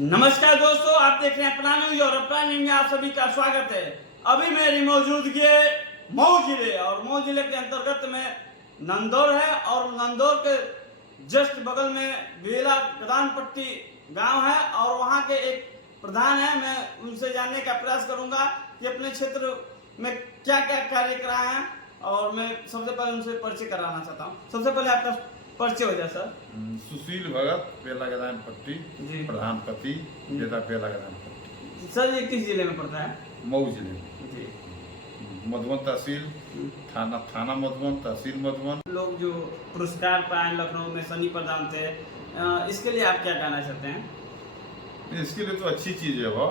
नमस्कार दोस्तों, आप देख रहे हैं अपना न्यूज और अपना न्यूज में आप सभी का स्वागत है। अभी मेरी मौजूदगी मऊ जिले और मऊ जिले के अंतर्गत में नंदौर है और नंदौर के जस्ट बगल में बेला गदान पट्टी गांव है और वहां के एक प्रधान है। मैं उनसे जानने का प्रयास करूंगा कि अपने क्षेत्र में क्या क्या कार्य कराए हैं और मैं सबसे पहले उनसे परिचय कराना चाहता हूँ। सबसे पहले आपका परिचय हो जाए सर। सुशील भगत, बेला गदान पट्टी जी। प्रधानपति बेला गदान पट्टी। सर ये किस जिले में पड़ता है? मऊ जिले में। जी। मधुबन तहसील, थाना मधुबन, तहसील मधुबन। लोग जो पुरस्कार पाए लखनऊ में सनी प्रधान थे, इसके लिए आप क्या कहना चाहते हैं? इसके लिए तो अच्छी चीज है वो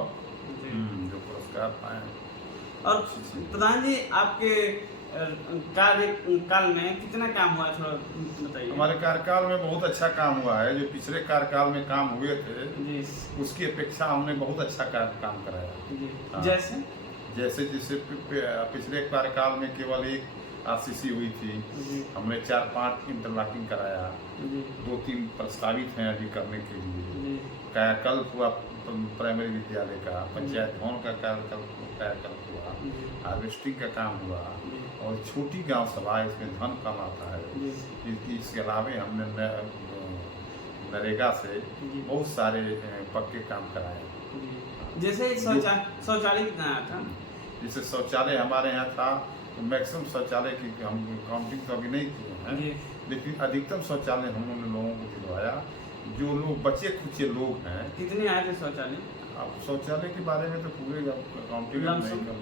जो पुरस्कार पाए। और प्रधान जी, आपके कार्यकाल में कितना काम हुआ, थोड़ा बताइए। हमारे कार्यकाल में बहुत अच्छा काम हुआ है। जो पिछले कार्यकाल में काम हुए थे जी। उसकी अपेक्षा हमने बहुत अच्छा काम कराया। जी। हाँ। जैसे पिछले कार्यकाल में केवल एक आरसीसी हुई थी, हमने 4-5 इंटरलॉकिंग कराया। 2-3 प्रस्तावित हैं अभी करने के लिए। कायाकल्प हुआ प्राइमरी विद्यालय का, पंचायत भवन का कायाकल्प हुआ, हार्वेस्टिंग का काम हुआ और छोटी गांव सभा, इसमें धन कम आता है। इसके अलावा हमने नरेगा से बहुत सारे पक्के काम कराए। जैसे शौचालय कितना आया था? जैसे शौचालय हमारे यहाँ था तो मैक्सिमम शौचालय की हम काउंटिंग तो अभी नहीं किए हैं, लेकिन अधिकतम शौचालय हम लोगों को दिलवाया। जो लोग बच्चे खुचे लोग हैं। कितने आए थे शौचालय? अब शौचालय के बारे में तो पूरे काउंटिंग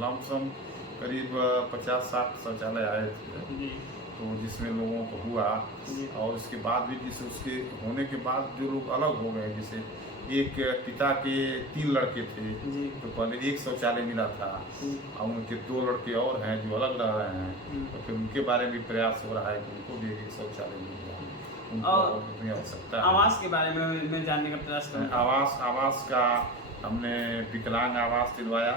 लमसम करीब 50-60 शौचालय आए थे। तो जिसमें लोगों को हुआ और उसके बाद भी जिसे उसके होने के बाद जो लोग अलग हो गए, जैसे एक पिता के 3 लड़के थे तो पहले एक शौचालय मिला था और उनके 2 लड़के और हैं जो अलग रह रहे हैं, तो फिर उनके बारे में प्रयास हो रहा है कि उनको भी एक शौचालय मिल जाए। उनको आवश्यकता। आवास के बारे में मैं जानने का प्रयास करूँ। आवास का हमने विकलांग आवास दिलवाया।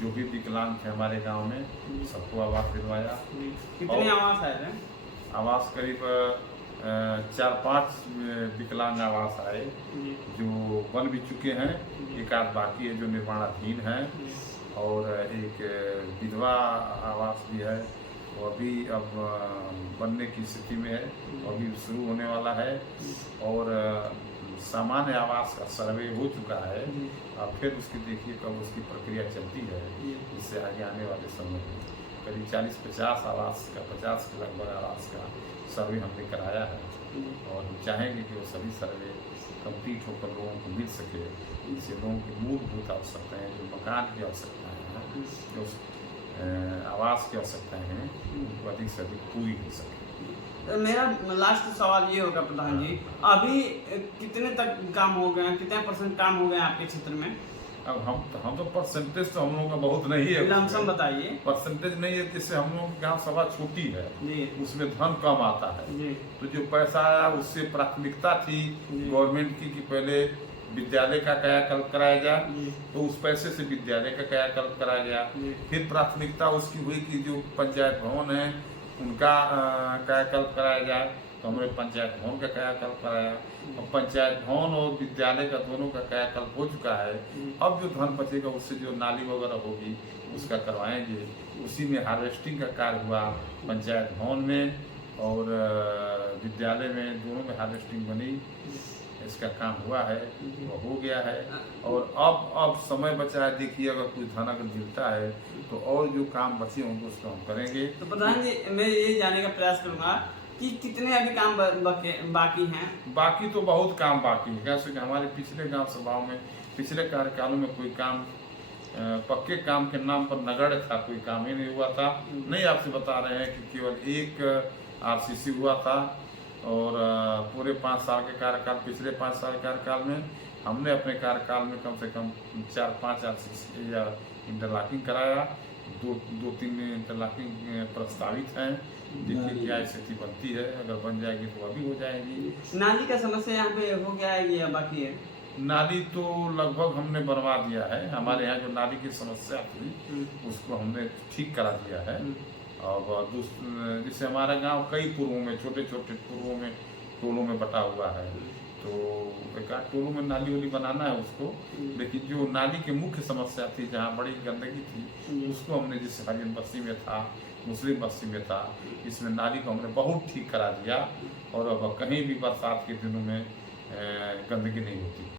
जो भी विकलांग थे हमारे गांव में सबको आवास दिलवाया। कितने आवास आए थे? आवास करीब 4-5 विकलांग आवास आए जो बन भी चुके हैं। एक आध बाकी है जो निर्माणाधीन है और एक विधवा आवास भी है, वो अभी अब बनने की स्थिति में है, अभी शुरू होने वाला है। और सामान्य आवास का सर्वे हो चुका है। अब फिर उसकी देखिए कब उसकी प्रक्रिया चलती है। इससे आगे आने वाले समय में करीब 40-50 आवास का, 50 के लगभग आवास का सर्वे हमने कराया है और हम चाहेंगे कि वो सभी सर्वे कंप्लीट होकर लोगों को मिल सके। इससे लोगों की मूलभूत आवश्यकताएँ, जो मकान की आवश्यकताएँ हैं, जो आवास की आवश्यकताएँ हैं, उनको अधिक से अधिक पूरी हो सके। मेरा लास्ट सवाल ये होगा प्रधान जी, अभी कितने तक काम हो गए हैं, कितने % काम हो गए हैं आपके क्षेत्र में? अब हम तो परसेंटेज तो हम लोगों का बहुत नहीं है। लमसम बताइए। परसेंटेज नहीं है, जिससे हम लोगों की गाँव सभा छोटी है जी। उसमें धन कम आता है जी। तो जो पैसा आया उससे प्राथमिकता थी गवर्नमेंट की कि पहले विद्यालय का कायाकल्प कराया जाए, तो उस पैसे से विद्यालय का कायाकल्प कराया गया। फिर प्राथमिकता उसकी हुई कि जो पंचायत भवन है उनका कायाकल्प कराया जाए, तो हमने पंचायत भवन का कायाकल्प कराया और पंचायत भवन और विद्यालय का दोनों का कायाकल्प हो चुका है। अब जो धन बचेगा उससे जो नाली वगैरह होगी उसका करवाएंगे। उसी में हार्वेस्टिंग का कार्य हुआ पंचायत भवन में और विद्यालय में, दोनों में हार्वेस्टिंग बनी, इसका काम हुआ है, वो हो गया है। और अब समय बचा है। देखिए अगर कुछ धन अगर मिलता है तो और जो काम बचे होंगे उसको हम करेंगे। तो प्रधान जी, मैं ये जानने का प्रयास करूंगा कि कितने अभी काम बाकी हैं? बाकी तो बहुत काम बाकी है। कैसे कि हमारे पिछले गांव सभाओं में, पिछले कार्यकालों में कोई काम पक्के काम के नाम पर नगण्य था, कोई काम ही नहीं हुआ था। नहीं, आपसे बता रहे हैं कि केवल एक आरसीसी हुआ था और पूरे 5 साल के कार्यकाल, पिछले 5 साल कार्यकाल में हमने अपने कार्यकाल में कम से कम 4-5 आरसीसी या इंटरलॉकिंग कराया। 2-3 इंटरलॉकिंग प्रस्तावित हैं। देखिए क्या स्थिति बनती है, अगर बन जाएगी तो अभी हो जाएगी। नाली का समस्या यहाँ पे हो गया है या बाकी है? नाली तो लगभग हमने बनवा दिया है। हमारे यहाँ जो नाली की समस्या थी उसको हमने ठीक करा दिया है। और जिससे हमारा गांव कई पूर्वों में, छोटे छोटे पूर्वों में, टोलों में बटा हुआ है, तो एक आध टोलों में नाली वाली बनाना है उसको, लेकिन जो नाली की मुख्य समस्या थी जहाँ बड़ी गंदगी थी उसको हमने, जिस हरिजन बस्ती में था, मुस्लिम बस्ती में था, इसमें नाली को हमने बहुत ठीक करा दिया और अब कहीं भी बरसात के दिनों में गंदगी नहीं होती।